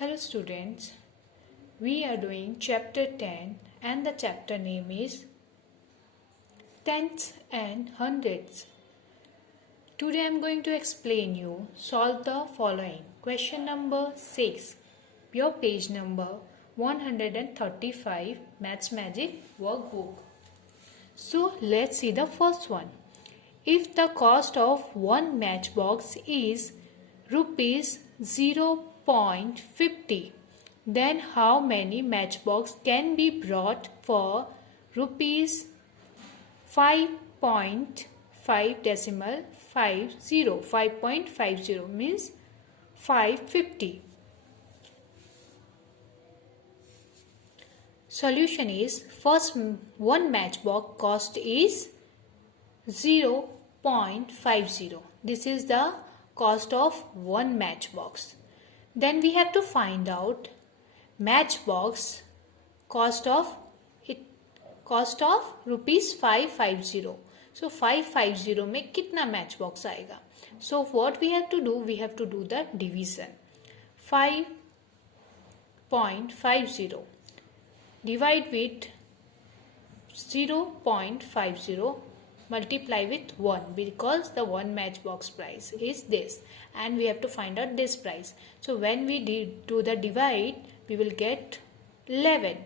Hello students, we are doing chapter 10 and the chapter name is Tenths and Hundredths. Today I am going to explain you solve the following. Question number 6, your page number 135 Maths Magic workbook. So let's see the first one. If the cost of one matchbox is rupees 0.50, then how many matchbox can be brought for rupees 5.5 decimal 50? 5.50 means 550. Solution is, first one matchbox cost is 0.50. This is the cost of one matchbox. Then we have to find out matchbox cost of rupees 550. So 550 में कितना matchbox आएगा? So what we have to do? We have to do the division. 5.50 divide with 0.50 multiply with 1, because the one matchbox price is this and we have to find out this price. So when we do the divide, we will get 11.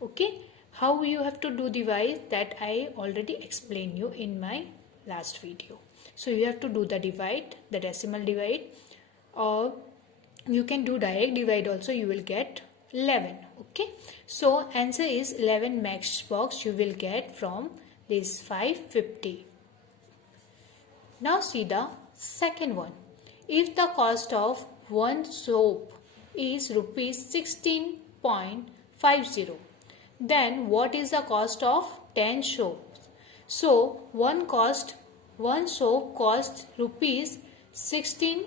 Okay, how you have to do divide, that I already explained you in my last video. So you have to do the divide, the decimal divide, or you can do direct divide also, you will get 11. Okay, so answer is 11 matchbox you will get from this 550. Now see the second one. If the cost of one soap is rupees 16.50, then what is the cost of 10 soaps? So one soap costs rupees 16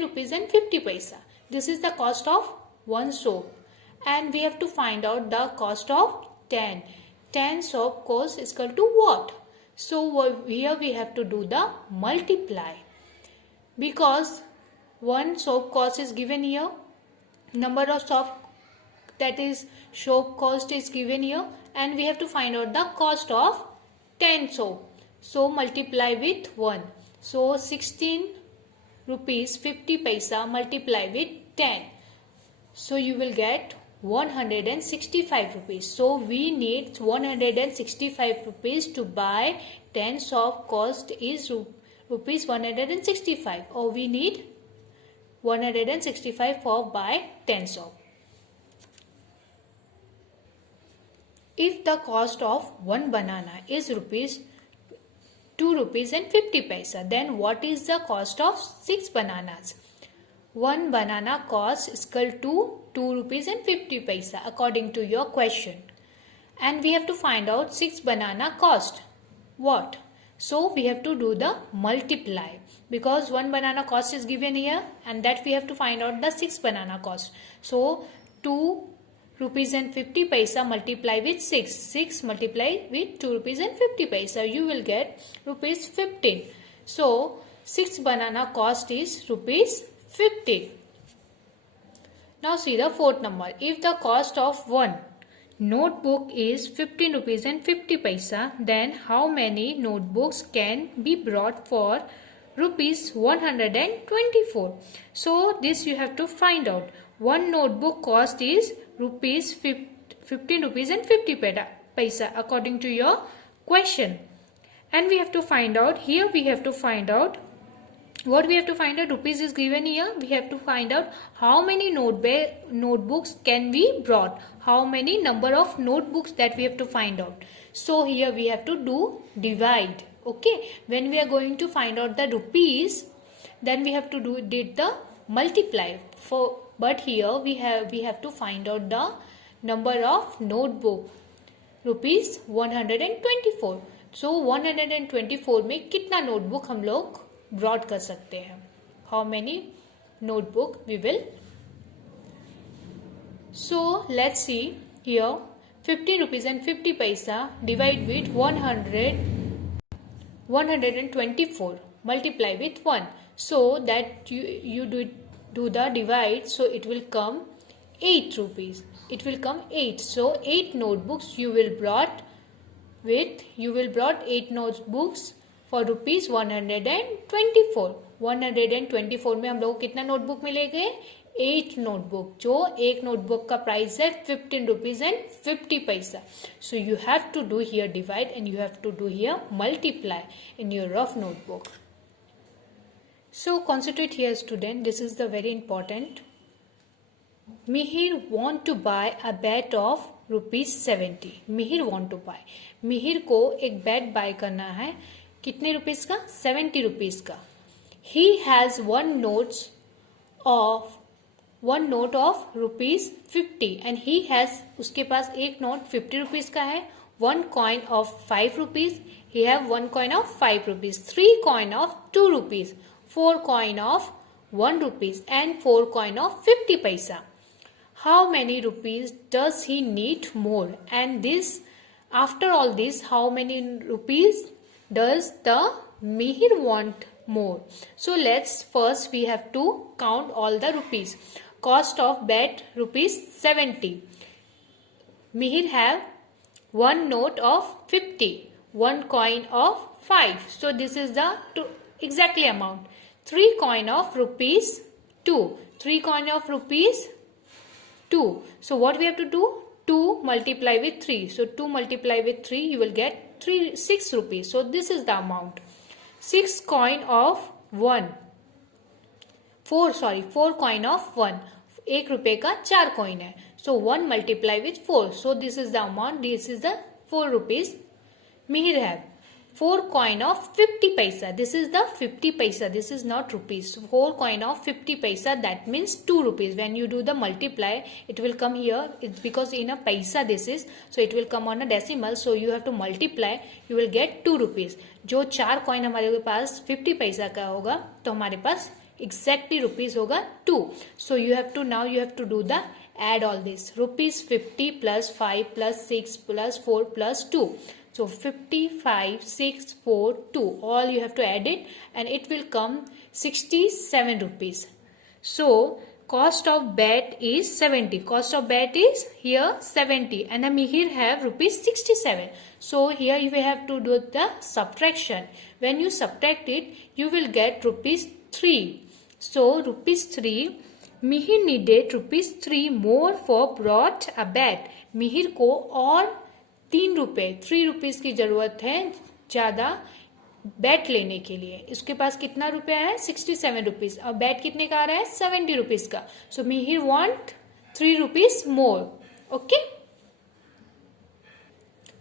rupees and 50 paisa. This is the cost of one soap, and we have to find out the cost of 10 soap cost is equal to what? So here we have to do the multiply, because one soap cost is given here, number of soap, that is soap cost is given here, and we have to find out the cost of 10 soap. So multiply with 1. So 16 rupees 50 paisa multiply with 10. So you will get 165 rupees. So we need 165 rupees to buy 10 soap cost is rupees 165, or we need 165 for buy 10 soap. If the cost of one banana is 2 rupees and 50 paisa, then what is the cost of 6 bananas? One banana cost is equal to 2 rupees and 50 paisa according to your question. And we have to find out 6 banana cost. What? So we have to do the multiply, because one banana cost is given here and that we have to find out the 6 banana cost. So 2 rupees and 50 paisa multiply with 6. 6 multiply with 2 rupees and 50 paisa. You will get rupees 15. So 6 banana cost is rupees 50. Now see the fourth number. If the cost of one notebook is 15 rupees and 50 paisa, then how many notebooks can be brought for rupees 124? So this you have to find out. One notebook cost is 15 rupees and 50 paisa according to your question. And we have to find out, here we have to find out, what we have to find out, rupees is given here. We have to find out how many notebooks can be brought, how many number of notebooks that we have to find out. So here we have to do divide. Okay, when we are going to find out the rupees, then we have to did the multiply. But here we have to find out the number of notebook, rupees 124. So 124 में कितना notebook हम लोग broad कर सकते हैं? How many notebook we will? So let's see here 15 rupees and 50 paisa divide with 124 multiply with 1. So that you do it do the divide, so it will come 8 rupees. It will come 8. So 8 notebooks you will brought 8 notebooks for rupees 124. 124 में हम लोग को कितना notebook मिलेंगे? 8 notebook, जो एक notebook का price है 15 rupees and 50 पैसा. So you have to do here divide and you have to do here multiply in your rough notebook. So concentrate here student, this is the very important. Mihir want to buy a bat of rupees 70. Mihir want to buy. Mihir को एक bat bye करना है, कितने rupees का? 70 rupees का. He has one note of rupees 50 and he has, उसके पास एक note 50 rupees का है. 1 coin of 5 rupees. He have 1 coin of 5 rupees. 3 coin of 2 rupees. 4 coin of 1 rupees and 4 coin of 50 paisa. How many rupees does he need more? And this, after all this, how many rupees does the Mihir want more? So let's first we have to count all the rupees. Cost of bat rupees 70. Mihir have one note of 50, one coin of 5. So this is the exactly amount. 3 coin of rupees 2. 3 coin of rupees 2. So what we have to do? 2 multiply with 3. So 2 multiply with 3, you will get 6 rupees. So this is the amount. 6 coin of 1. 4 coin of 1. 1 रुपए का 4 coin है. So 1 multiply with 4. So this is the amount. This is the 4 rupees Mihir have. 4 coin of 50 paisa. This is the 50 paisa. This is not rupees. So 4 coin of 50 paisa. That means 2 rupees. When you do the multiply, it will come here. It's because in a paisa this is. So it will come on a decimal. So you have to multiply. You will get 2 rupees. जो 4 coin हमारे पास 50 पैसा का होगा, तो हमारे पास exactly rupees होगा 2. So you have to do the add all this. Rupees 50 plus 5 plus 6 plus 4 plus 2. So 55, 6, 4, 2. All you have to add it and it will come 67 rupees. So cost of bat is 70. Cost of bat is here 70 and the Mihir have rupees 67. So here you have to do the subtraction. When you subtract it, you will get rupees 3. So rupees 3. Mihir needed rupees 3 more for brought a bat. Mihir को और 3 rupees की जरूरत है ज्यादा bat लेने के लिए. इसके पास कितना रुपया है? 67 रुपीस. और बैट कितने का आ रहा है? 70 रुपीस का. सो Mihir want 3 rupees more. Okay.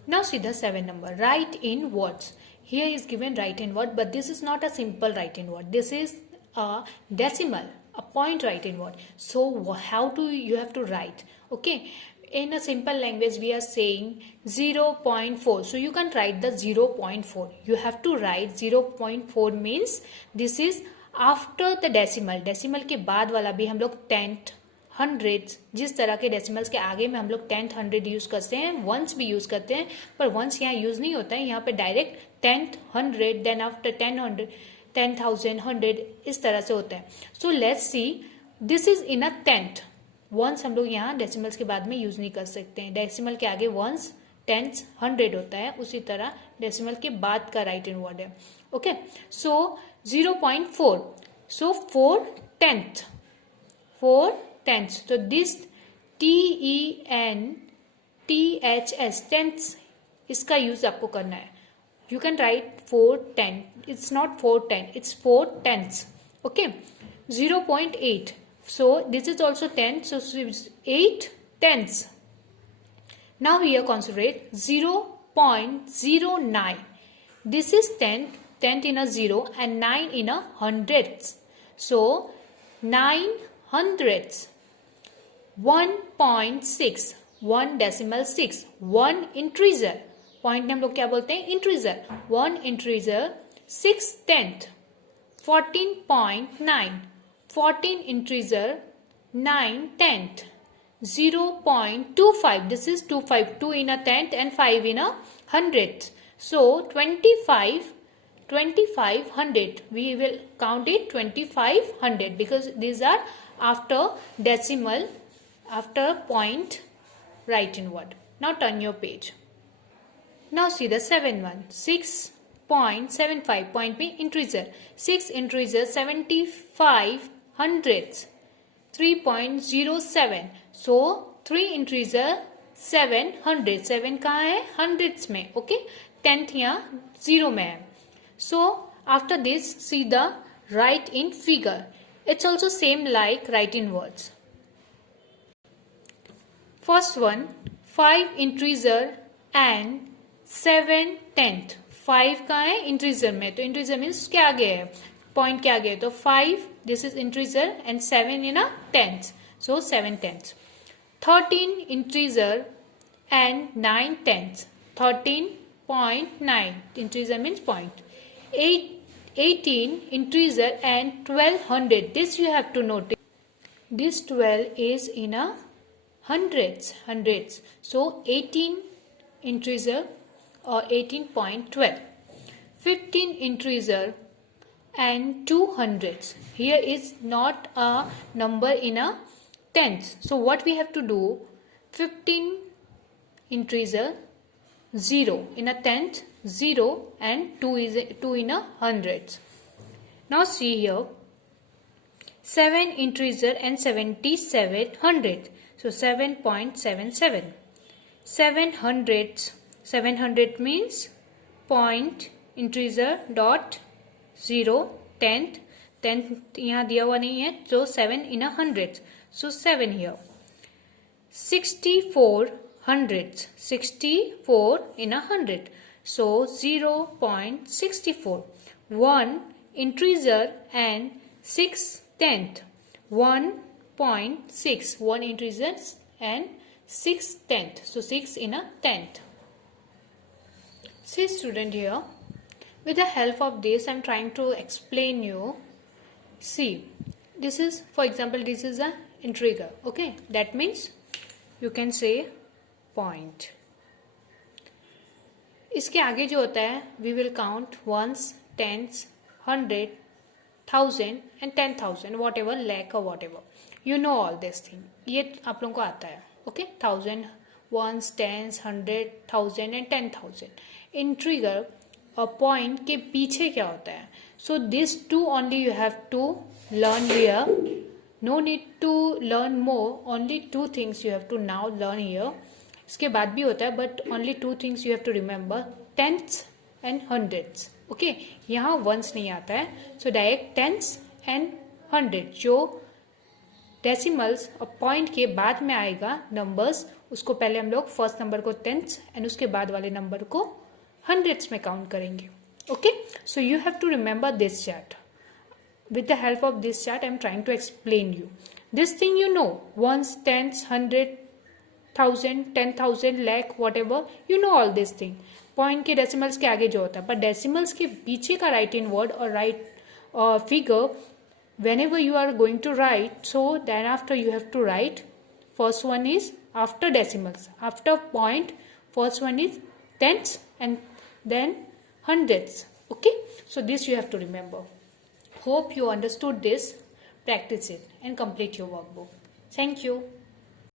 Now see the 7 number. Write in words. Here is given write in word, but this is not a simple write in word. This is a decimal, a point write in word. So how do you have to write? Okay. In a simple language we are saying 0.4. So you can write the 0.4. You have to write 0.4 means this is after the decimal. Decimal के बाद वाला भी हम लोग 10th, 100th, जिस तरह के decimals के आगे में हम लोग 10th, 100 यूज करते हैं, ones भी यूज करते हैं, पर ones यहाँ यूज नहीं होता है. यहाँ पे डायरेक्ट 10th, 100, then after 10,000, 100 इस तरह से होता है. So let's see, this is in a 10th. Once हम लोग यहाँ डेसिमल्स के बाद में यूज नहीं कर सकते हैं. डेसिमल के आगे वंस, टेंस, 100 होता है, उसी तरह डेसिमल के बाद का राइट इन वर्ड है. ओके. सो 0.4. सो 4 tenth. तो दिस TENTHS tenths, इसका यूज आपको करना है. You can write 4 10. It's not 4 10, it's 4 tenths. Okay. 0.8. So this is also 10. So 8 tenths. Now here consider 0.09. This is 10th in a 0 and 9 in a hundredths. So 9 hundredths. 1.6. 1 decimal 6. 1 integer. Point में हम लोग क्या बोलते हैं? Integer. 1 integer. 6 tenth. 14.9. 14 integer, 9 tenth. 0.25. This is 25. 2 in a tenth and 5 in a hundredth. So 25 2500. We will count it 2500 because these are after decimal, after point, right inward. Now turn your page. Now see the 7 one. 6.75. Point mean integer. 6 integer 75 hundredths. 3.07. So 3 integer 7 hundred. 7 कहाँ है? Hundredths में. Okay. 10th यहाँ 0 में है. So after this, see the write in figure. It's also same like write in words. First one, 5 integer and 7 tenth. 5 कहाँ है? Integer में. तो integer means क्या आगे है? Point क्या आगे है? तो 5, this is integer and 7 in a tenth. So 7 tenths. 13 integer and 9 tenths. 13.9. Integer means point. 18 integer and 1200. This you have to notice. This 12 is in a hundreds. So 18 integer or 18.12. 15 integer and 2 hundredths. Here is not a number in a tenths. So what we have to do? 15 integer 0 in a tenth, 0 and 2 in a hundreds. Now see here, 7 integer and 77 hundred. So 7.77. 700 means point integer dot 0 tenth. यहाँ दिया हुआ नहीं है, so 7 in a hundreds. So 7 here. 64 hundredths. 64 in a hundred. So 0.64. 1 integer and 6 tenth. 1.6. 1 integer and 6 tenth. So 6 in a tenth. See student here. With the help of this, I am trying to explain you. See, this is, for example, this is a integer. Okay, that means you can say point. इसके आगे जो होता है, we will count ones, tens, 100, 1000 and 10,000, whatever, lakh or whatever. You know all this thing. ये आप लोगों को आता है. Okay, 1000, ones, tens, 100, 1000 and 10,000. Integer और point के पीछे क्या होता है? So these two only you have to learn here. No need to learn more. Only 2 things you have to now learn here. इसके बाद भी होता है, but only 2 things you have to remember. Tenths and hundredths. Okay, यहाँ ones नहीं आता है. So direct tenths and hundreds. जो decimals और point के बाद में आएगा numbers, उसको पहले हम लोग first number को tenths and उसके बाद वाले number को hundreds में count करेंगे. Okay, so you have to remember this chart. With the help of this chart, I am trying to explain you. This thing you know, ones, tenths, 100, 1000, 10,000, lakh, whatever, you know all this thing. Point के decimals के आगे जो होता है, पर decimals के पीछे का write in word or write figure, whenever you are going to write, so then after you have to write, first one is after decimals, after point, first one is tenths and then hundredths. Okay, so this you have to remember. Hope you understood this. Practice it and complete your workbook. Thank you.